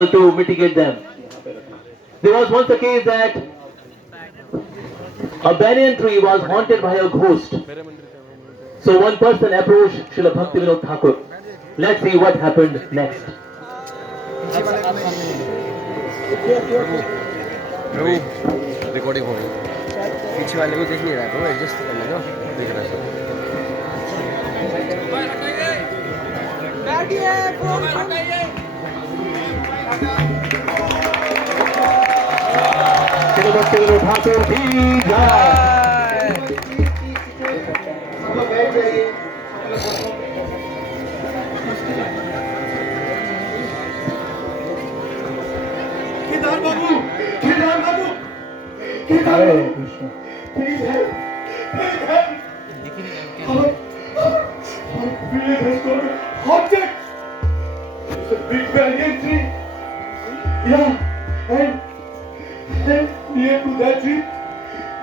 to mitigate them. There was once a case that a banyan tree was haunted by a ghost. So one person approached Srila Bhaktivinoda Thakur. Let's see what happened next. Recording हो रही पीछे वाले को देख नहीं रहा था adjust करने का देख रहा था Srila Bhaktivinoda Thakur ki jai. Kedar Babu Kedar Babu Kedar Hare Babu Krishna. Please help our village has got an object. It's a big banyan tree. Yeah, and near to that tree,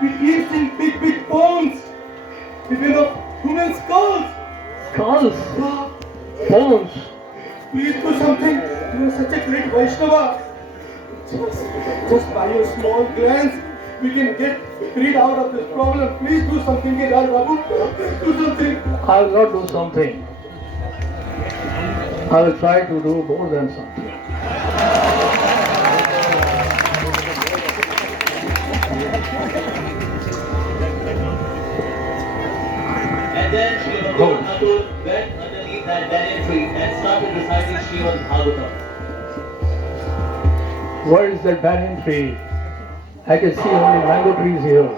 we keep seeing big bones, even of human skulls. Skulls, Yeah, bones. please do something. You are such a great Vaishnava. Just by your small glance, we can get rid out of this problem. Please do something, Kedar Babu. Do something. I will not do something. I will try to do more than something. And then Sri Bhaktivinoda Thakur went underneath that banyan tree and started reciting Srimad Bhagavatam. Where is that banyan tree? I can see only mango trees here.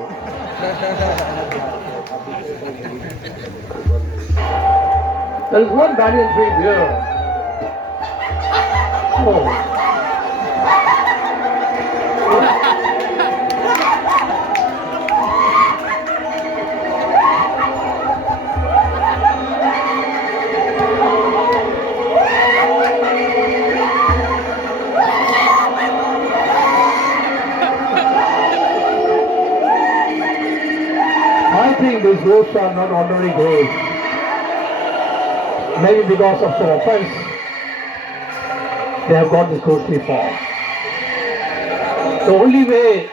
There is one banyan tree here. Oh. I think these ghosts are not ordinary ghosts. Maybe because of some offense, they have got this ghostly form. The only way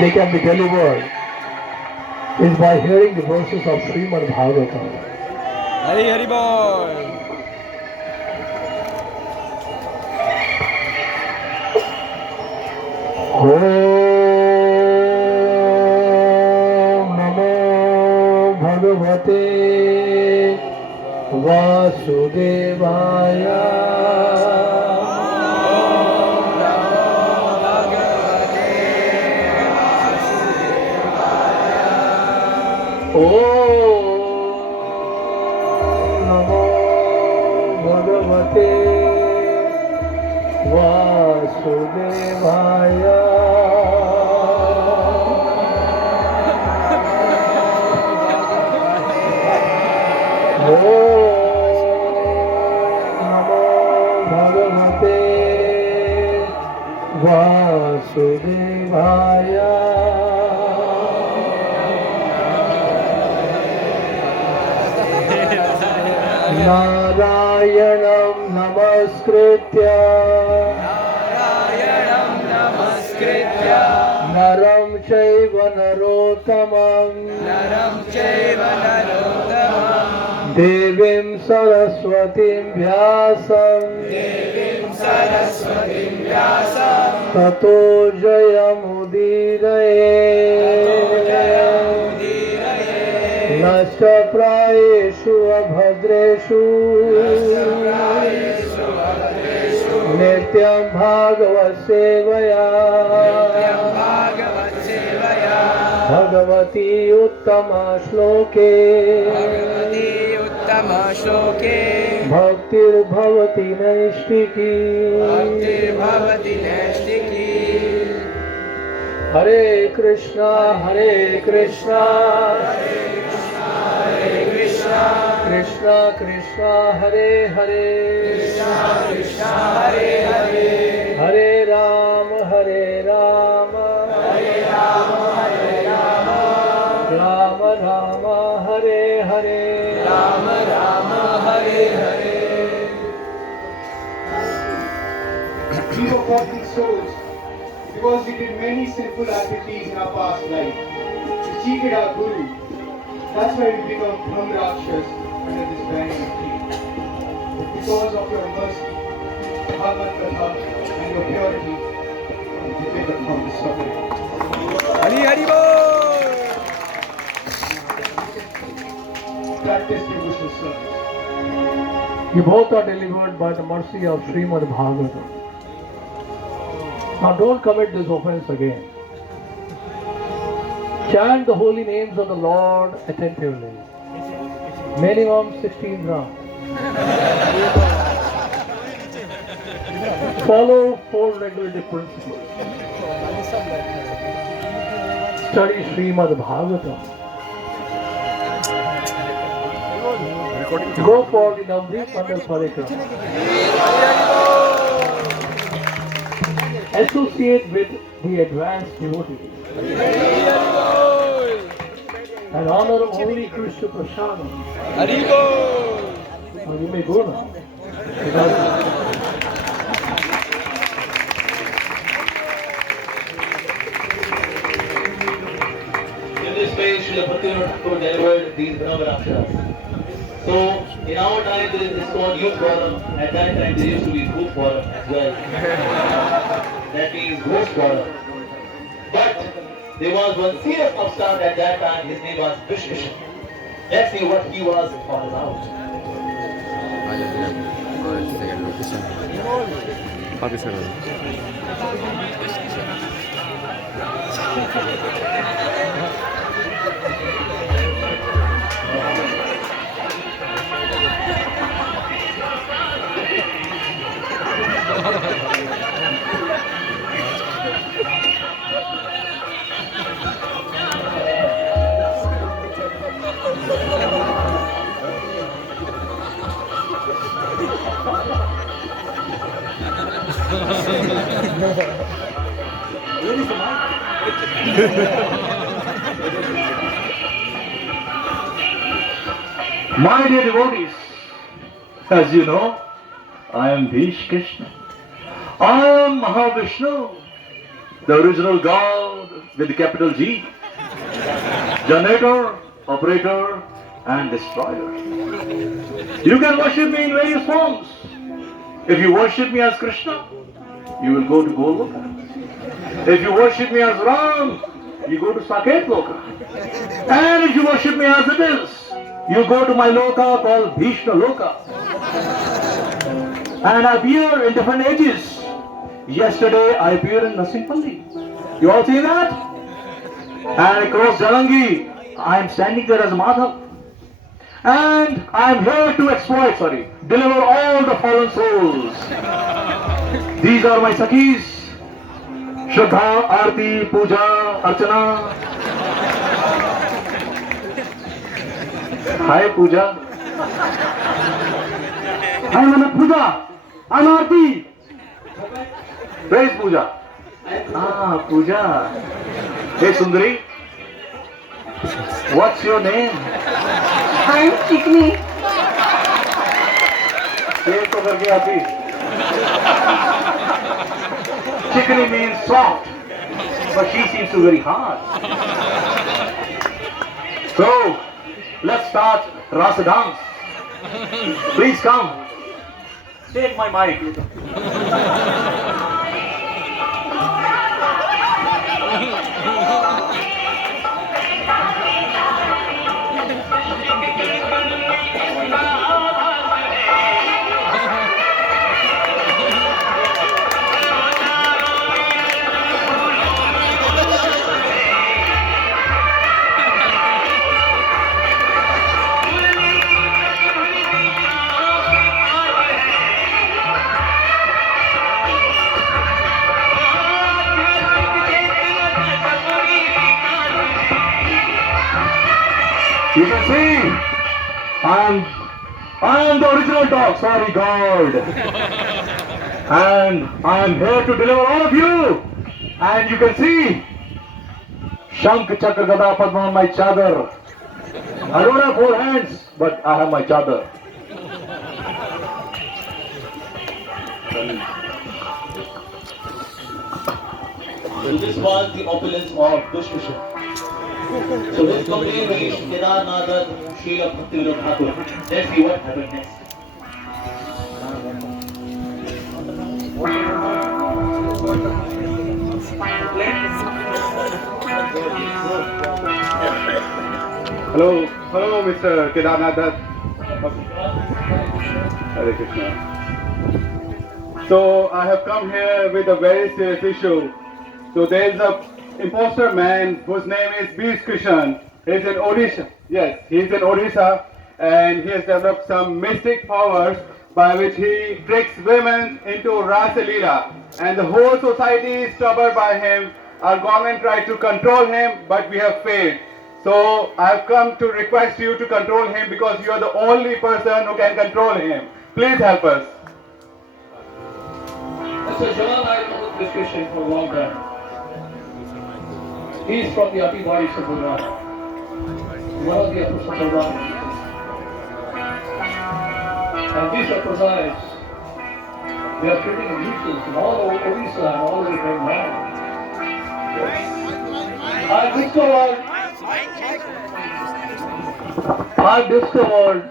they can be delivered is by hearing the verses of Srimad Bhagavatam. Hari Hari बोल Om Namo Bhagavate Vasudevaya. Om Namo Bhagavate Vasudevaya. Om Namo Bhagavate Vasudevaya. Narayanam Namaskritya Naram Chaiva Narottamam Devim Saraswatim Vyasam Tato Jayamudiraye Nashta Prayeshu Abhadreshu Nityam Bhagavat Sevaya Bhagavati Uttama Shloke Bhaktir Bhavati Naistiki Hare Krishna Krishna Krishna Hare Hare Hare Rama Rama Rama Hare Hare We were forgotten souls because we did many sinful activities in our past life. We cheated our Guru. That's why we become Dham Rakshas under this banner tree. But because of your mercy, Bhagavad Katha, and your purity, we delivered from the suffering. Hari Hari Bol! Practice devotional service. You both are delivered by the mercy of Srimad Bhagavatam. Now don't commit this offense again. Chant the holy names of the Lord attentively. Minimum 16 rounds. Follow 4 regulative principles. Study Srimad Bhagavatam. Go for the Navdeep Mandal Parikrama. Associate with the advanced devotees. And honor only Krishna Prasadam. Hari Bol! Now you may go now. In this place, Srila Bhaktivinoda Thakur delivered these Brahmarakshas. So, in our time, there is this called youth forum. At that time, there used to be group forum as well. That means ghost forum. But there was one serious upstart at that time. His name was Vishnu. Let's see what he was all about. My dear devotees, as you know, I am Bhish Krishna. I am Mahavishnu, the original God with the capital G, generator, operator, and destroyer. You can worship me in various forms. If you worship me as Krishna, you will go to Goloka. If you worship me as Ram, you go to Saket Loka. And if you worship me as it is, you go to my Loka called Bhishna Loka. And I appear in different ages. Yesterday I appeared in Nasingpalli. You all see that? And across Jalangi, I am standing there as Madhav. And I am here to deliver all the fallen souls. These are my Sakhis. Shraddha, Aarti, Puja, Archana. Hi Puja. I'm Puja. I'm Aarti. Where is Puja? Ah, Puja. Hey Sundari. What's your name? I'm Chikni. Say to करके आती. Chikni means soft, but she seems to be very hard. So, let's start Rasa dance. Please come. Take my mic. You can see, I am the original dog, sorry God. And I am here to deliver all of you. And you can see, Shank, Chakra, Gada, Padma on my chadar. I don't have 4 hands, but I have my chadar. So this was the opulence of Bishkishan. So his company reached Kedarnath Srila Bhaktivinod Thakur. Let's see what happened next. Hello, Mr. Kedarnath Dutt. Hare Krishna. So I have come here with a very serious issue. So there is a imposter man whose name is Bees Krishan. He's in Odisha. Yes, he's in Odisha, and he has developed some mystic powers by which he tricks women into Rasa Leela, and the whole society is troubled by him. Our government tried to control him, but we have failed. So I have come to request you to control him because you are the only person who can control him. Please help us. Mr. John, I know this Christian for a long time. He is from the Atibadi Sampradaya, one of the Upper Sampradayas. And these Sampradayas, they are treating nuisance in all over Odisha and all over Bengal. I discovered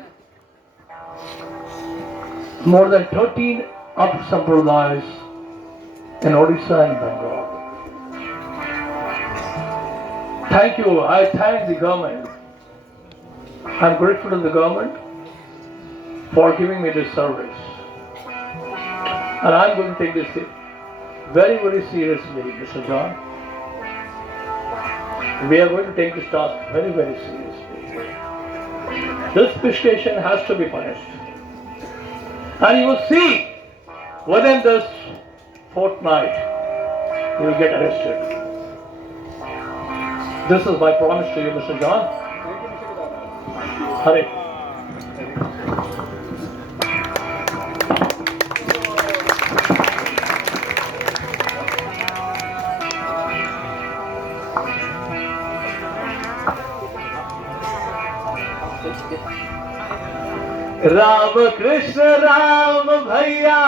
more than 13 Upper Sampradayas in Odisha and Bengal. Thank you. I thank the government. I'm grateful to the government for giving me this service. And I'm going to take this very, very seriously, Mr. John. We are going to take this task very, very seriously. This Bishkishan has to be punished. And you will see within this fortnight, you will get arrested. This is my promise to you, Mr. John. Hare. Ram Krishna Ram Bhaiya,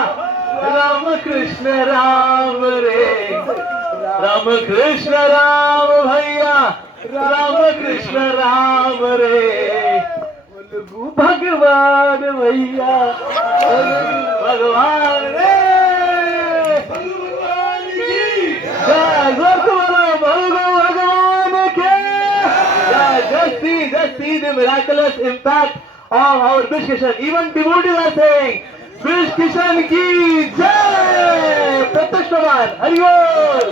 Ram Krishna Ram Re, Ram Krishna Ram Bhaiya, Ram Krishna Ram Re, Bhagwan Bhaiya, Bhagwan Re, Jai Bhagwan Ke, just see the miraculous impact of our Bishkishan. Even devotees are saying, Bishkishan ki Jai! Pratyaksh Praman, Hari Bol!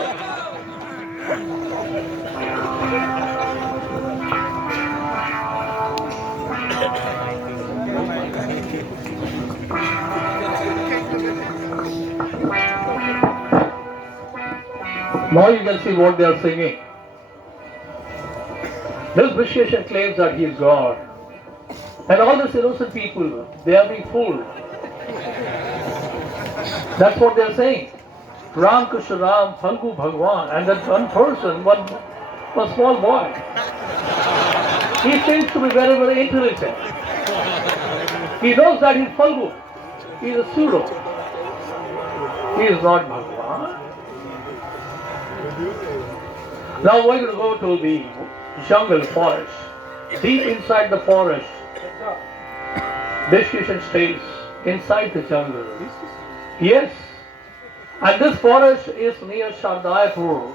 Now you can see what they are singing. This Bishkishan claims that he is God. And all these innocent people, they are being fooled. That's what they are saying. Ram Krishna Ram, Phalgu Bhagwan, and that one person, one small boy. He seems to be very, very intelligent. He knows that he's Phalgu. He is a pseudo. He is not Bhagwan. Now we're going to go to the jungle forest. Deep inside the forest, Bishkishan stays inside the jungle. Yes. And this forest is near Shardayapur.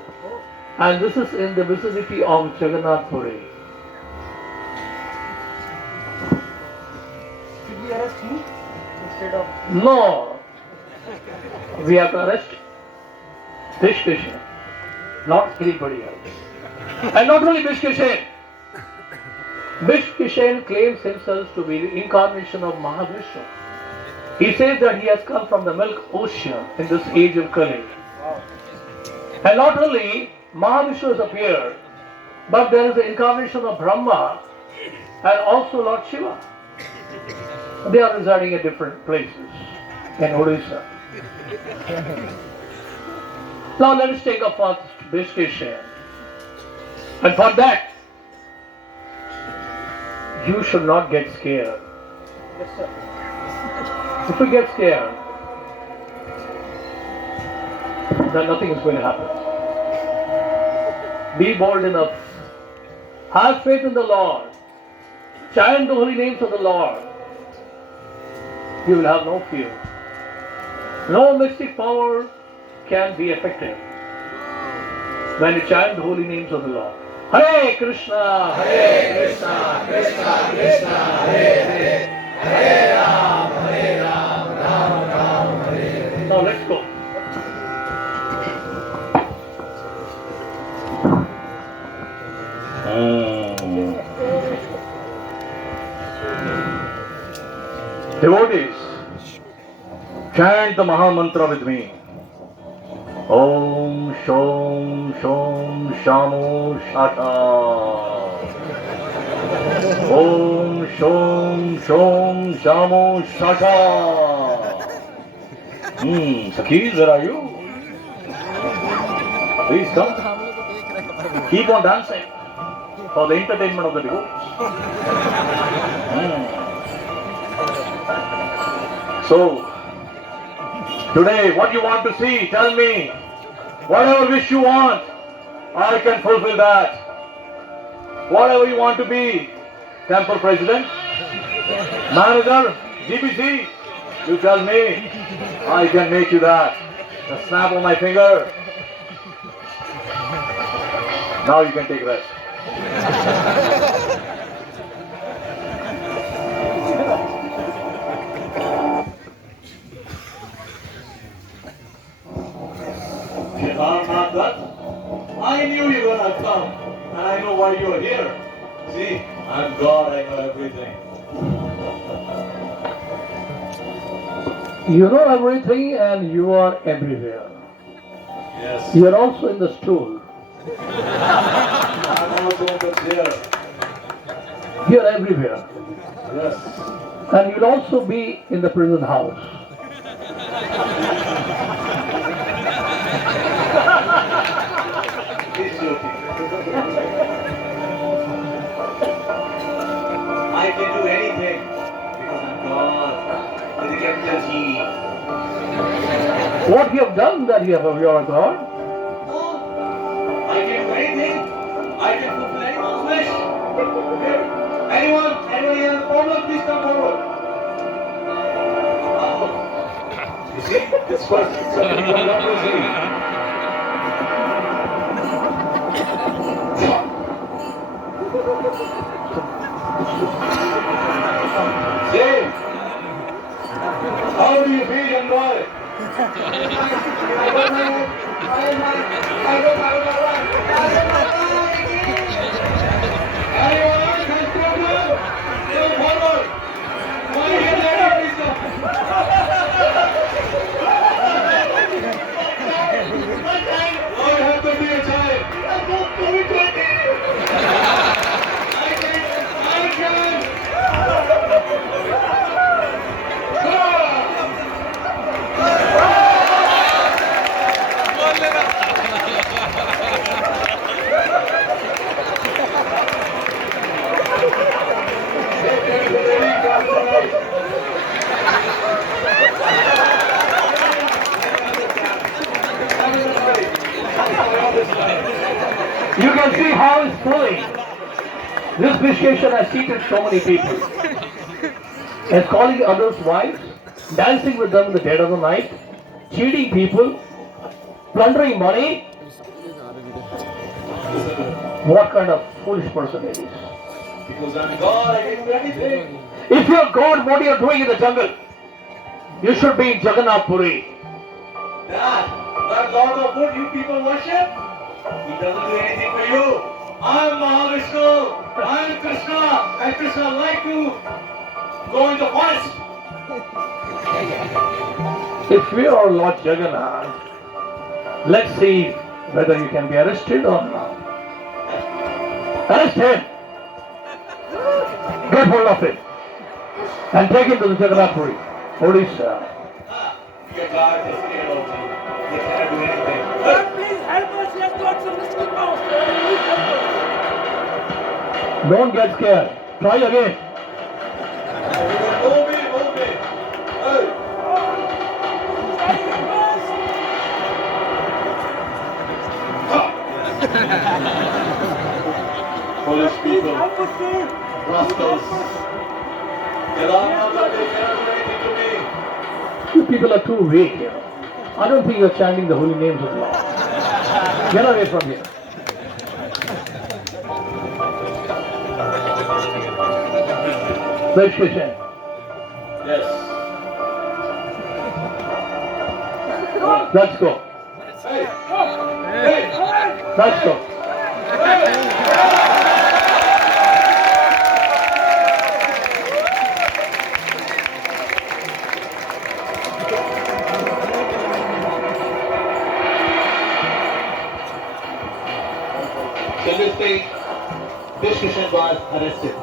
And this is in the vicinity of Jagannath Puri. Did we arrest you instead of... No. We have to arrest Bishkishan, not anybody else. And not only Bishkishan. Bishkishan claims himself to be the incarnation of Mahavishnu. He says that he has come from the milk ocean in this age of Kali. And not only Mahavishnu has appeared, but there is the incarnation of Brahma and also Lord Shiva. They are residing at different places in Odisha. Now let us take up first Bishkishan. And for that, you should not get scared. Yes, sir. If you get scared, then nothing is going to happen. Be bold enough. Have faith in the Lord. Chant the holy names of the Lord. You will have no fear. No mystic power can be effective when you chant the holy names of the Lord. Hare Krishna, Hare Krishna, Krishna Krishna, Hare Hare, Hare Ram, Ram Ram, Hare Hare. Now let's go. Devotees, chant the Maha Mantra with me. Om Shom Shom Shamo Shata. Om Shom Shom Shamo Shata. Sakis, where are you? Please come. Keep on dancing for the entertainment of the devotees. So, today, what you want to see, tell me. Whatever wish you want, I can fulfill that. Whatever you want to be, temple president, manager, GBC, you tell me, I can make you that. The snap of my finger. Now you can take rest. I knew you were gonna come, and I know why you are here. See, I'm God, I know everything. You know everything and you are everywhere. Yes. You are also in the stool. I'm also in the chair. You are everywhere. Yes. And you will also be in the prison house. He's joking. I can do anything because I'm God with a capital G. What you have done that you are God? Oh, I can do anything. I can fulfill anyone's wish. Anyone has a problem, please come forward. You see, this person is something you not to see. Say, how do you feel, young boy? Anyone has problem? Come forward. Why is that, please come? Lord, have to be a child. I can. You can see how it's flowing. This initiation has seated so many people. And calling others wives, dancing with them in the dead of the night, cheating people, plundering money. What kind of foolish person it is? Because I'm God, I can do anything. If you're God, what are you doing in the jungle? You should be in Jagannath Puri. That Lord of what you people worship, He doesn't do anything for you. I'm Mahavishnu, I'm Krishna, and Krishna like to go in the forest. If you are Lord Jagannath, let's see whether you can be arrested or not. Arrest him. Get hold of him. And take him to the Jagannath Puri. Odisha. Your God is scared of me. He cannot do anything. Please help us. He has got some mystic power. Don't get scared. Try again. Move me. Hey. Police people, Help us, sir. rascals. Kedarnath, they cannot do anything to me. You people are too weak here. I don't think you're chanting the holy names of the Lord. Get away from here. Let's listen. Yes. Let's go. Hey! Hey! Let's go. Previously, this Christian was arrested.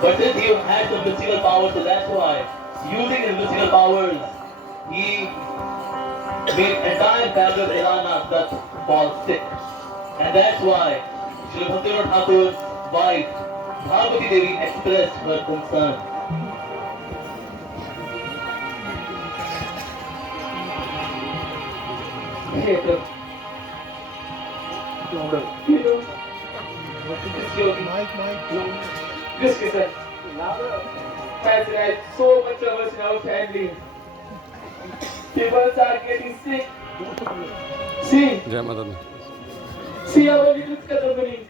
But since he had some mystical powers, so that's why, using his mystical powers, he made entire family of Kedarnath that fall sick. And that's why Sri Bhaktivinoda Thakur's wife, Bhagavati Devi, expressed her concern. This is it. Has had so much of us in our family. People are getting sick. See our little Kadambari.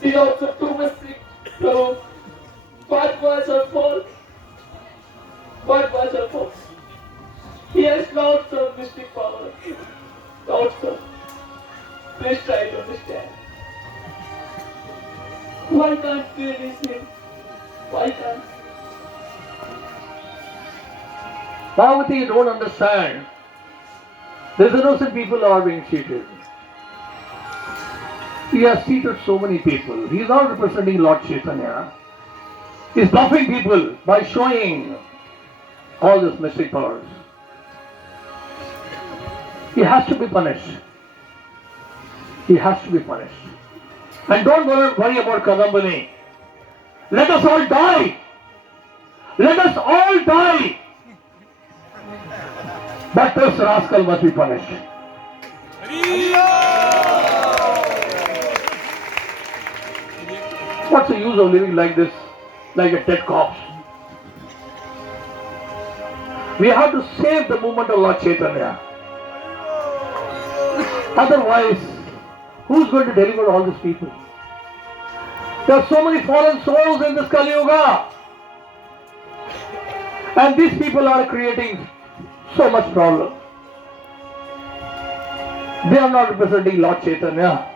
See also too much sick. So, what was her fault? What was her fault? He has lots of mystic power. Lots of. Please try to understand. Why can't we listen? Why can't? Bhagavati, you don't understand. These innocent people are being cheated. He has cheated so many people. He is not representing Lord Chaitanya. He is bluffing people by showing all these mystic powers. He has to be punished. He has to be punished. And don't worry about Kadambini. Let us all die. Let us all die. But this rascal must be punished. What's the use of living like this, like a dead corpse? We have to save the movement of Lord Chaitanya. Otherwise, who's going to deliver all these people? There are so many fallen souls in this Kali Yuga. And these people are creating so much problem. They are not representing Lord Chaitanya.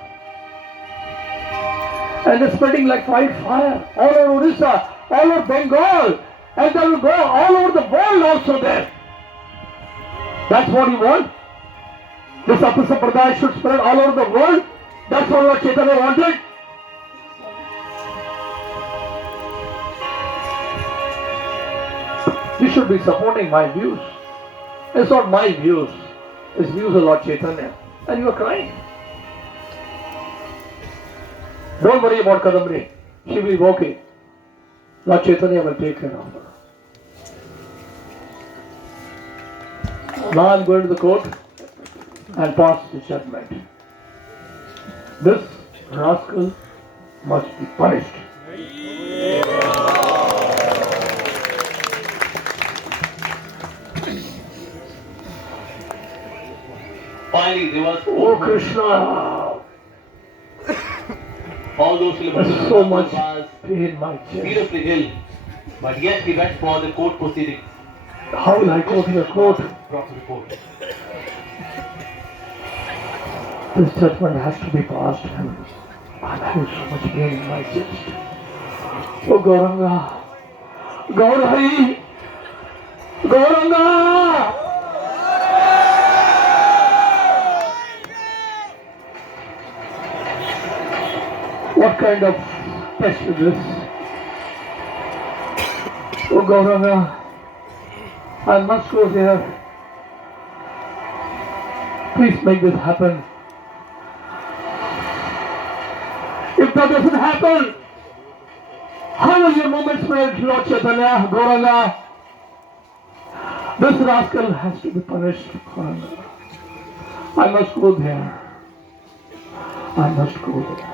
And they're spreading like wildfire all over Orissa, all over Bengal, and they will go all over the world also there. That's what you want? This Apasampradaya should spread all over the world? That's what Lord Chaitanya wanted? You should be supporting my views. It's not my views. It's views of Lord Chaitanya. And you are crying. Don't worry about Kadambini. She will be okay. Lord Chaitanya will take care of her. Now I am going to the court and pass the judgment. This rascal must be punished. Finally, there was Oh Krishna, all those there's so much was pain in my chest. seriously ill, but yet he went for the court proceedings. How will I go to the court? Brought to the court. This judgment has to be passed and I'm having so much pain in my chest. Oh Gauranga, Gaurahari, Gauranga! What kind of test is this? Oh Gauranga, I must go there. Please make this happen. If that doesn't happen, how will your movement spread, Lord Chaitanya, Gauranga? This rascal has to be punished, Gauranga. I must go there. I must go there.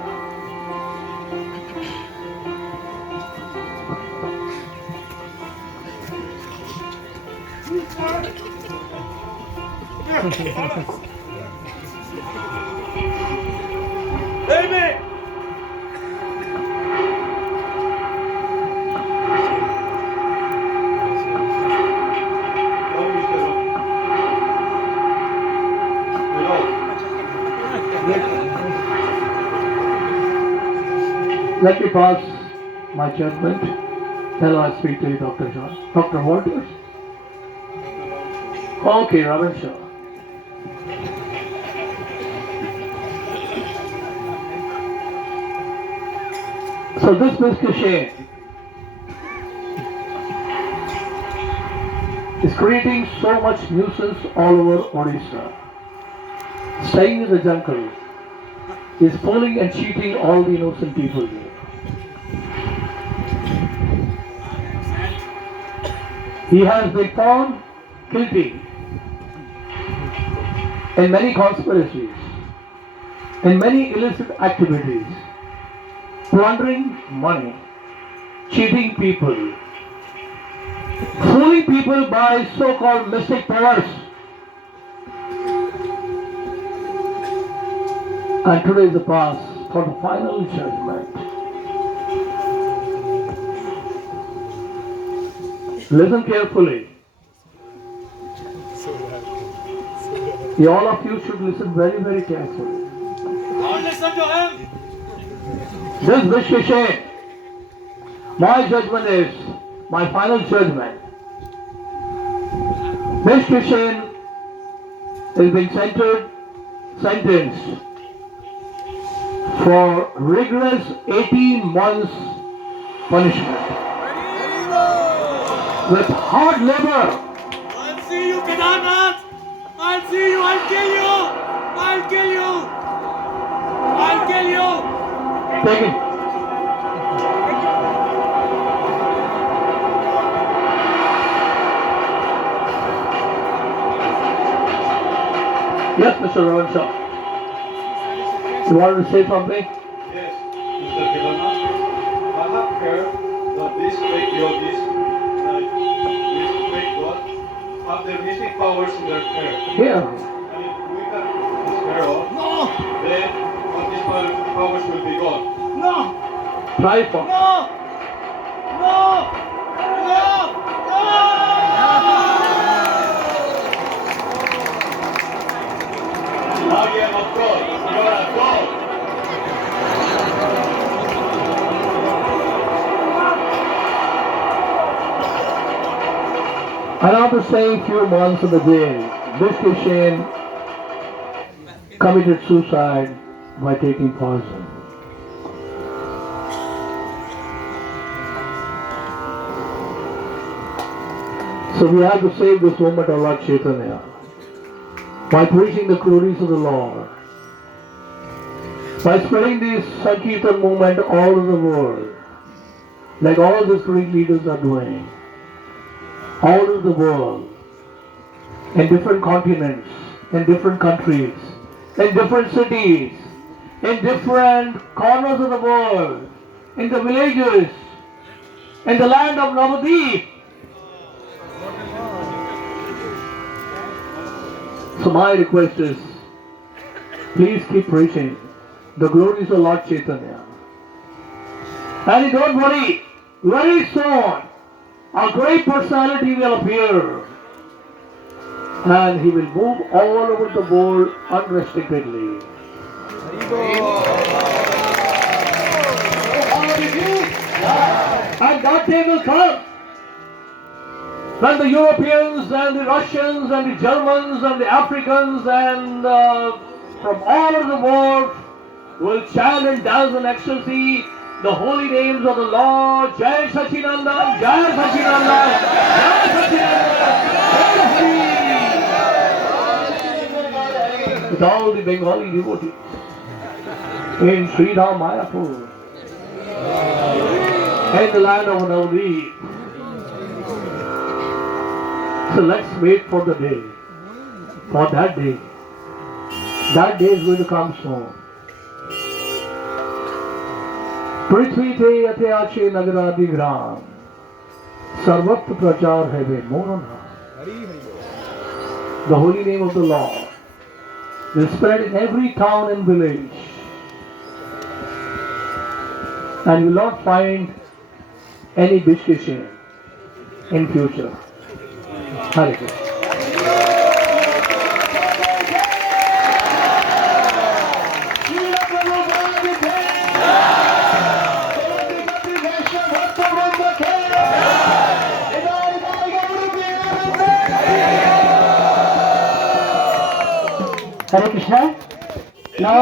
Let me pass my judgment. Then I'll speak to you, Dr. John. Dr. Walters? Okay, Raman Shaw. So this Mr. Shane is creating so much nuisance all over Odisha. Staying in the jungle, is fooling and cheating all the innocent people here. He has been found guilty in many conspiracies, in many illicit activities, plundering money, cheating people, fooling people by so-called mystic powers. And today is the pass for the final judgment. Listen carefully. All of you should listen very, very carefully. Don't listen to him. This Mr. Shane, my judgment is my final judgment. Mr. Shane is being sentenced for rigorous 18 months punishment with hard labor. I'll see you, Kedarnath. I'll see you. I'll kill you. I'll kill you. I'll kill you. Take it. Yes, Mr. Raman Shaw. You wanted to say something? Yes, Mr. Kedarnath. I have heard that these fake yogis, these fake gods, have their mystic powers in their hair. Here. And if we cut his hair off, then all these powers will be gone. Try for. I am of God. You are a God. And after staying few months in the jail, Mr. Shane committed suicide by taking poison. So we have to save this moment of Lord Chaitanya by preaching the glories of the Lord, by spreading this Sankirtan movement all over the world, like all these great leaders are doing, all over the world, in different continents, in different countries, in different cities, in different corners of the world, in the villages, in the land of Navadip. So my request is, please keep preaching the glories of Lord Chaitanya. And don't worry, very soon a great personality will appear and he will move all over the world unrestrictedly. And that day will come when the Europeans and the Russians and the Germans and the Africans and from all over the world will chant and dance in ecstasy the holy names of the Lord. Jai Sachinanda, Jai Sachinanda, Jai Sachinanda. With all the Bengali devotees in Sri Ram Mayapur, in the land of Navadip. So let's wait for the day, for that day. That day is going to come soon. पृथ्वी थे यथे आचे नगरादि ग्राम सर्वत्र प्रचार है वे मोर नाम. The holy name of the Lord will spread in every town and village, and you will not find any bishkishing in future. Hare Krishna. Hare Krishna. Now